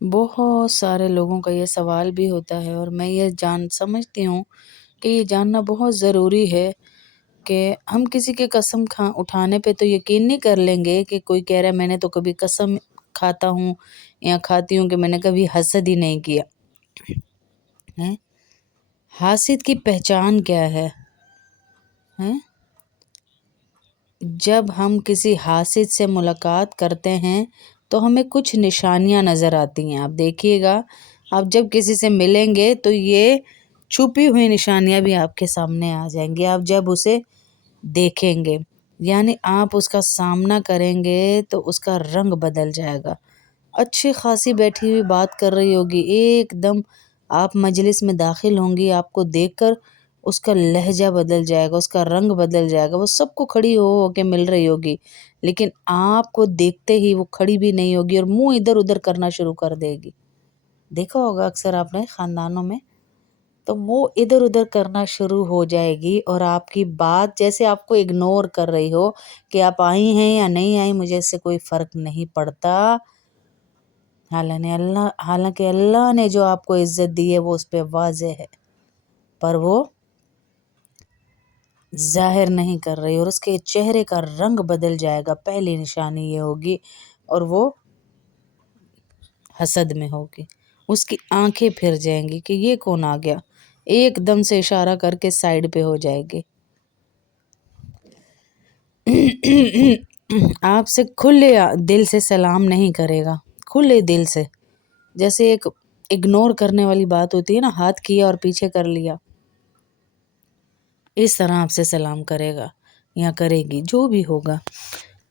بہت سارے لوگوں کا یہ سوال بھی ہوتا ہے، اور میں یہ سمجھتی ہوں کہ یہ جاننا بہت ضروری ہے کہ ہم کسی کے قسم اٹھانے پہ تو یقین نہیں کر لیں گے کہ کوئی کہہ رہا ہے میں نے تو کبھی قسم کھاتا ہوں یا کھاتی ہوں کہ میں نے کبھی حسد ہی نہیں کیا ہے۔ حاسد کی پہچان کیا ہے؟ جب ہم کسی حاسد سے ملاقات کرتے ہیں تو ہمیں کچھ نشانیاں نظر آتی ہیں۔ آپ دیکھیے گا، آپ جب کسی سے ملیں گے تو یہ چھپی ہوئی نشانیاں بھی آپ کے سامنے آ جائیں گی، آپ جب اسے دیکھیں گے، یعنی آپ اس کا سامنا کریں گے تو اس کا رنگ بدل جائے گا۔ اچھی خاصی بیٹھی ہوئی بات کر رہی ہوگی، ایک دم آپ مجلس میں داخل ہوں گی، آپ کو دیکھ کر اس کا لہجہ بدل جائے گا، اس کا رنگ بدل جائے گا، وہ سب کو کھڑی ہو کے مل رہی ہوگی، لیکن آپ کو دیکھتے ہی وہ کھڑی بھی نہیں ہوگی اور منہ ادھر ادھر کرنا شروع کر دے گی۔ دیکھا ہوگا اکثر آپ نے خاندانوں میں، تو منہ ادھر ادھر کرنا شروع ہو جائے گی اور آپ کی بات جیسے آپ کو اگنور کر رہی ہو کہ آپ آئی ہیں یا نہیں آئی، مجھے اس سے کوئی فرق نہیں پڑتا۔ حالانکہ اللہ نے جو آپ کو عزت دی ہے وہ اس پہ واضح ہے، پر وہ ظاہر نہیں کر رہی، اور اس کے چہرے کا رنگ بدل جائے گا۔ پہلی نشانی یہ ہوگی، اور وہ حسد میں ہوگی، اس کی آنکھیں پھر جائیں گی کہ یہ کون آ گیا، ایک دم سے اشارہ کر کے سائڈ پہ ہو جائے گی۔ آپ سے کھلے دل سے سلام نہیں کرے گا، کھلے دل سے، جیسے ایک اگنور کرنے والی بات ہوتی ہے نا، ہاتھ کیا اور پیچھے کر لیا، اس طرح آپ سے سلام کرے گا یا کرے گی، جو بھی ہوگا۔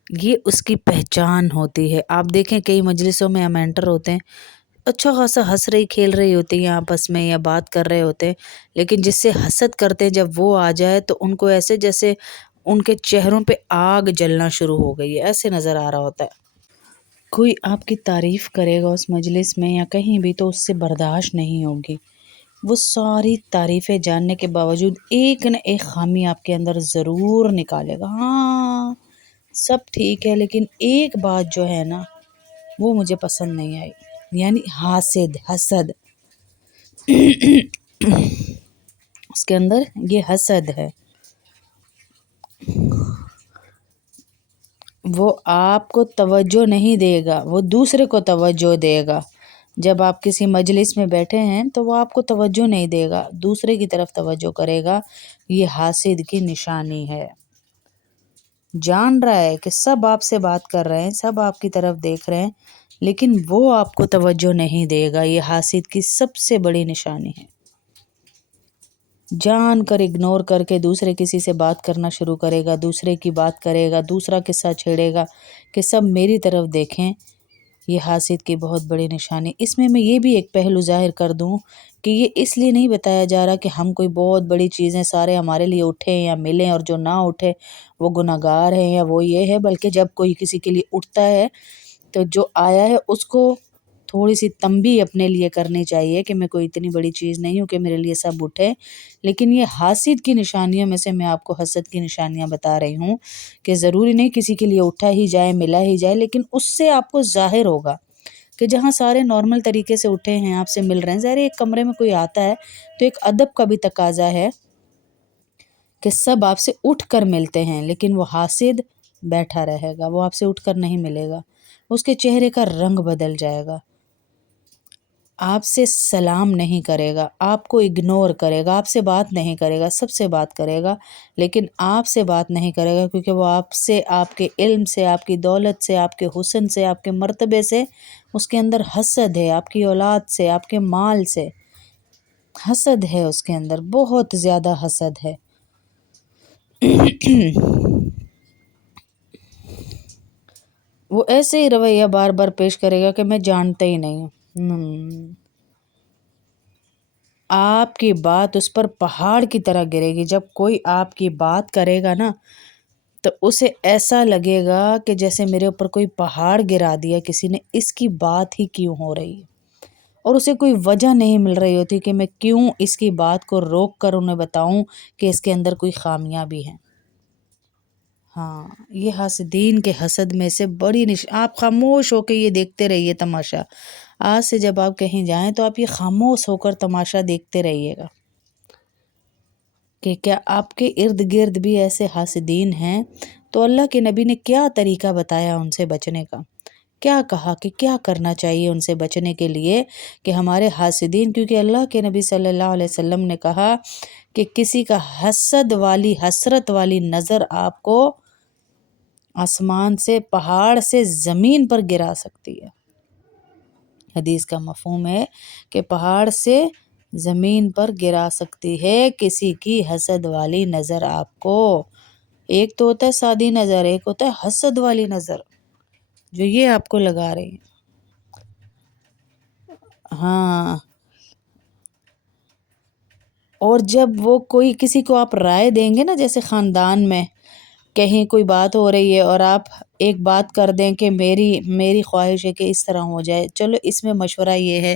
یہ اس کی پہچان ہوتی ہے۔ آپ دیکھیں کئی مجلسوں میں ہم انٹر ہوتے ہیں، اچھا خاصا ہنس رہی کھیل رہی ہوتی ہیں آپس میں یا بات کر رہے ہوتے ہیں، لیکن جس سے حسد کرتے ہیں جب وہ آ جائے تو ان کو ایسے جیسے ان کے چہروں پہ آگ جلنا شروع ہو گئی ہے، ایسے نظر آ رہا ہوتا ہے۔ کوئی آپ کی تعریف کرے گا اس مجلس میں یا کہیں بھی تو اس سے برداشت نہیں ہوگی، وہ ساری تعریفیں جاننے کے باوجود ایک نہ ایک خامی آپ کے اندر ضرور نکالے گا۔ ہاں سب ٹھیک ہے، لیکن ایک بات جو ہے نا وہ مجھے پسند نہیں آئی، یعنی حسد اس کے اندر یہ حسد ہے۔ وہ آپ کو توجہ نہیں دے گا، وہ دوسرے کو توجہ دے گا۔ جب آپ کسی مجلس میں بیٹھے ہیں تو وہ آپ کو توجہ نہیں دے گا، دوسرے کی طرف توجہ کرے گا، یہ حاسد کی نشانی ہے۔ جان رہا ہے کہ سب آپ سے بات کر رہے ہیں، سب آپ کی طرف دیکھ رہے ہیں، لیکن وہ آپ کو توجہ نہیں دے گا، یہ حاسد کی سب سے بڑی نشانی ہے۔ جان کر اگنور کر کے دوسرے کسی سے بات کرنا شروع کرے گا، دوسرے کی بات کرے گا، دوسرا قصہ چھیڑے گا کہ سب میری طرف دیکھیں، یہ حاسد کی بہت بڑی نشانی۔ اس میں یہ بھی ایک پہلو ظاہر کر دوں کہ یہ اس لیے نہیں بتایا جا رہا کہ ہم کوئی بہت بڑی چیزیں سارے ہمارے لیے اٹھیں یا ملیں، اور جو نہ اٹھے وہ گناہگار ہیں یا وہ یہ ہے، بلکہ جب کوئی کسی کے لیے اٹھتا ہے تو جو آیا ہے اس کو تھوڑی سی تنبیہ اپنے لیے کرنی چاہیے کہ میں کوئی اتنی بڑی چیز نہیں ہوں کہ میرے لیے سب اٹھے۔ لیکن یہ حاسد کی نشانیوں میں سے میں آپ کو حسد کی نشانیاں بتا رہی ہوں کہ ضروری نہیں کسی کے لیے اٹھا ہی جائے، ملا ہی جائے، لیکن اس سے آپ کو ظاہر ہوگا کہ جہاں سارے نارمل طریقے سے اٹھے ہیں، آپ سے مل رہے ہیں، ظاہر ایک کمرے میں کوئی آتا ہے تو ایک ادب کا بھی تقاضا ہے کہ سب آپ سے اٹھ کر ملتے ہیں، لیکن وہ حاسد بیٹھا رہے گا، وہ آپ سے اٹھ کر نہیں ملے گا، اس کے چہرے کا رنگ بدل جائے گا، آپ سے سلام نہیں کرے گا، آپ کو اگنور کرے گا، آپ سے بات نہیں کرے گا، سب سے بات کرے گا، لیکن آپ سے بات نہیں کرے گا، کیونکہ وہ آپ سے، آپ کے علم سے، آپ کی دولت سے، آپ کے حسن سے، آپ کے مرتبے سے، اس کے اندر حسد ہے، آپ کی اولاد سے، آپ کے مال سے حسد ہے، اس کے اندر بہت زیادہ حسد ہے۔ وہ ایسے ہی رویہ بار بار پیش کرے گا کہ میں جانتا ہی نہیں ہوں۔ آپ کی بات اس پر پہاڑ کی طرح گرے گی، جب کوئی آپ کی بات کرے گا نا تو اسے ایسا لگے گا کہ جیسے میرے اوپر کوئی پہاڑ گرا دیا کسی نے، اس کی بات ہی کیوں ہو رہی ہے، اور اسے کوئی وجہ نہیں مل رہی ہوتی کہ میں کیوں اس کی بات کو روک کر انہیں بتاؤں کہ اس کے اندر کوئی خامیاں بھی ہیں۔ ہاں یہ حاسدین کے حسد میں سے بڑی آپ خاموش ہو کے یہ دیکھتے رہیے تماشا، آج سے جب آپ کہیں جائیں تو آپ یہ خاموش ہو کر تماشا دیکھتے رہیے گا کہ کیا آپ کے ارد گرد بھی ایسے حاسدین ہیں۔ تو اللہ کے نبی نے کیا طریقہ بتایا ان سے بچنے کا، کیا کہا کہ کیا کرنا چاہیے ان سے بچنے کے لیے کہ ہمارے حاسدین، کیونکہ اللہ کے نبی صلی اللہ علیہ وسلم نے کہا کہ کسی کا حسرت والی نظر آپ کو آسمان سے، پہاڑ سے زمین پر گرا سکتی ہے۔ حدیث کا مفہوم ہے کہ پہاڑ سے زمین پر گرا سکتی ہے کسی کی حسد والی نظر آپ کو۔ ایک تو ہوتا ہے سادی نظر، ایک ہوتا ہے حسد والی نظر جو یہ آپ کو لگا رہی ہے۔ ہاں، اور جب وہ کوئی کسی کو آپ رائے دیں گے نا، جیسے خاندان میں کہیں کوئی بات ہو رہی ہے اور آپ ایک بات کر دیں کہ میری خواہش ہے کہ اس طرح ہو جائے، چلو اس میں مشورہ یہ ہے،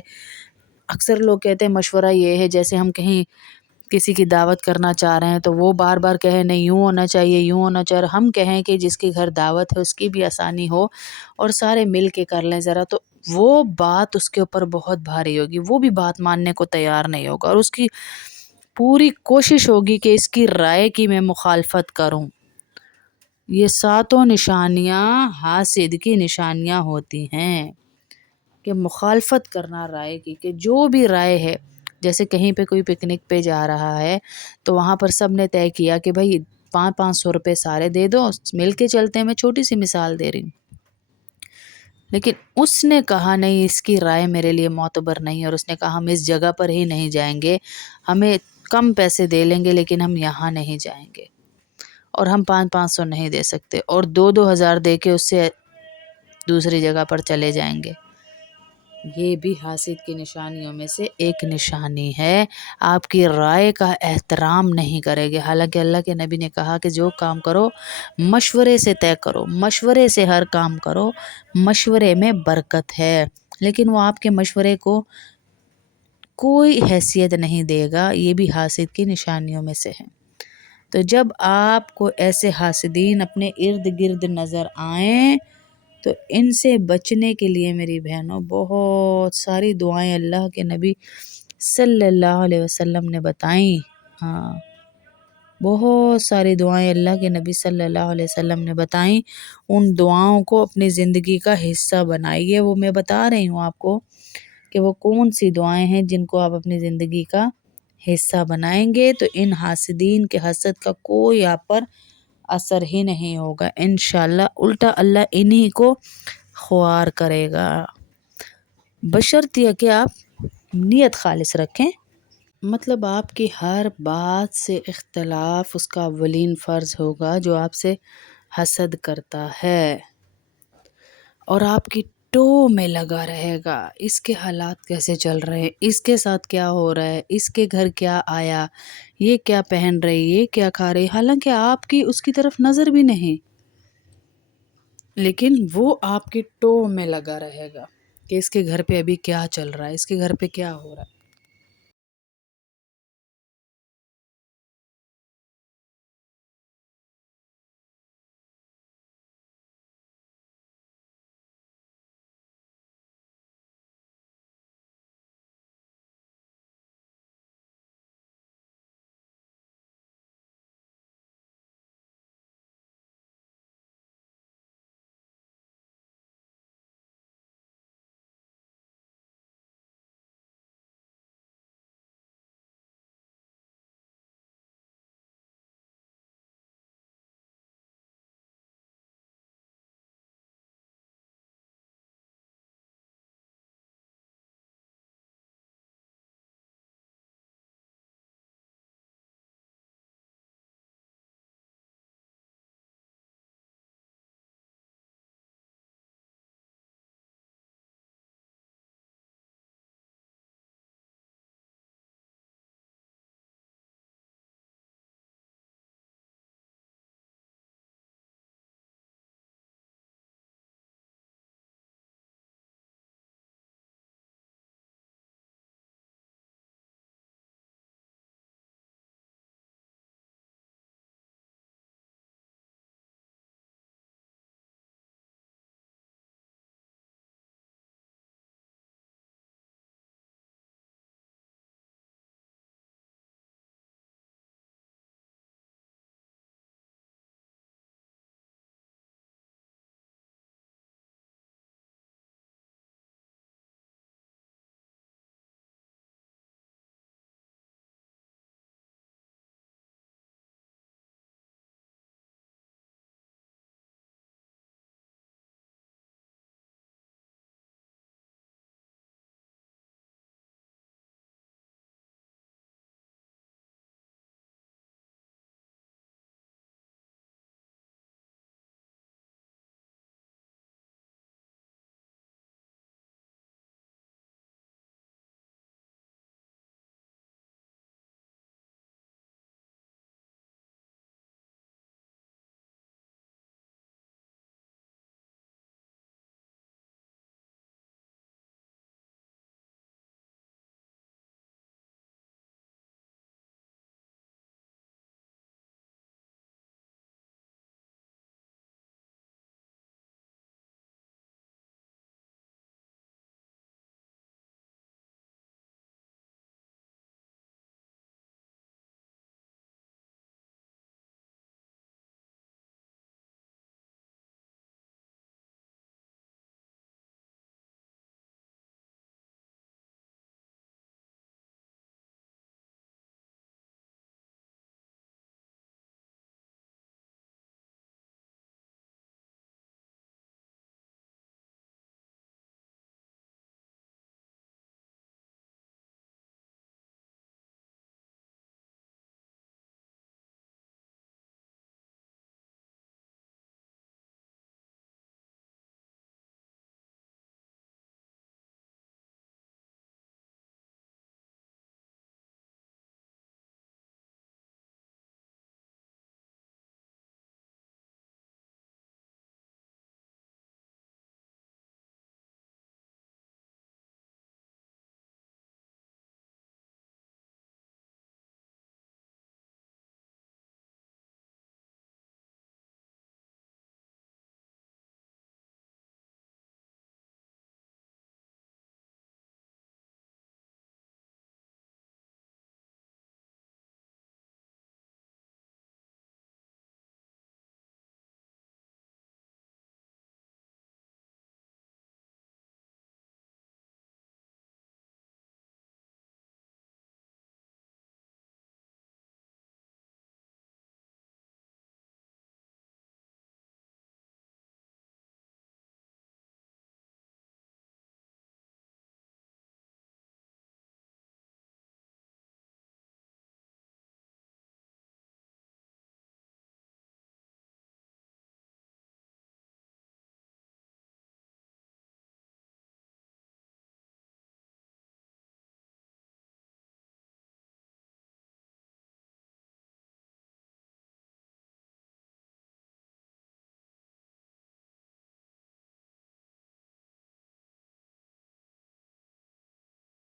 اکثر لوگ کہتے ہیں مشورہ یہ ہے، جیسے ہم کہیں کسی کی دعوت کرنا چاہ رہے ہیں تو وہ بار بار کہیں نہیں یوں ہونا چاہیے، یوں ہونا چاہیے، ہم کہیں کہ جس کے گھر دعوت ہے اس کی بھی آسانی ہو اور سارے مل کے کر لیں ذرا، تو وہ بات اس کے اوپر بہت بھاری ہوگی، وہ بھی بات ماننے کو تیار نہیں ہوگا اور اس کی پوری کوشش ہوگی کہ اس کی رائے کی میں مخالفت کروں۔ یہ ساتوں نشانیاں حاسد کی نشانیاں ہوتی ہیں کہ مخالفت کرنا رائے کی، کہ جو بھی رائے ہے، جیسے کہیں پہ کوئی پکنک پہ جا رہا ہے تو وہاں پر سب نے طے کیا کہ بھائی 500 روپے سارے دے دو، مل کے چلتے ہیں، میں چھوٹی سی مثال دے رہی ہوں، لیکن اس نے کہا نہیں، اس کی رائے میرے لیے معتبر نہیں، اور اس نے کہا ہم اس جگہ پر ہی نہیں جائیں گے، ہمیں کم پیسے دے لیں گے لیکن ہم یہاں نہیں جائیں گے، اور ہم 500 نہیں دے سکتے، اور 2,000 دے کے اس سے دوسری جگہ پر چلے جائیں گے۔ یہ بھی حاسد کی نشانیوں میں سے ایک نشانی ہے، آپ کی رائے کا احترام نہیں کرے گے۔ حالانکہ اللہ کے نبی نے کہا کہ جو کام کرو مشورے سے طے کرو، مشورے سے ہر کام کرو، مشورے میں برکت ہے، لیکن وہ آپ کے مشورے کو کوئی حیثیت نہیں دے گا، یہ بھی حاسد کی نشانیوں میں سے ہے۔ تو جب آپ کو ایسے حاسدین اپنے ارد گرد نظر آئیں تو ان سے بچنے کے لیے میری بہنوں بہت ساری دعائیں اللہ کے نبی صلی اللہ علیہ وسلم نے بتائیں۔ ہاں، بہت ساری دعائیں اللہ کے نبی صلی اللہ علیہ وسلم نے بتائیں، ان دعاؤں کو اپنی زندگی کا حصہ بنائیے۔ وہ میں بتا رہی ہوں آپ کو کہ وہ کون سی دعائیں ہیں جن کو آپ اپنی زندگی کا حصہ بنائیں گے تو ان حاسدین کے حسد کا کوئی آپ پر اثر ہی نہیں ہوگا انشاءاللہ، الٹا اللہ انہی کو خوار کرے گا، بشرطیہ کہ آپ نیت خالص رکھیں۔ مطلب آپ کی ہر بات سے اختلاف اس کا اولین فرض ہوگا جو آپ سے حسد کرتا ہے، اور آپ کی ٹو میں لگا رہے گا، اس کے حالات کیسے چل رہے ہیں، اس کے ساتھ کیا ہو رہا ہے، اس کے گھر کیا آیا، یہ کیا پہن رہی، یہ کیا کھا رہی، حالانکہ آپ کی اس کی طرف نظر بھی نہیں، لیکن وہ آپ کی ٹو میں لگا رہے گا کہ اس کے گھر پہ ابھی کیا چل رہا ہے، اس کے گھر پہ کیا ہو رہا ہے۔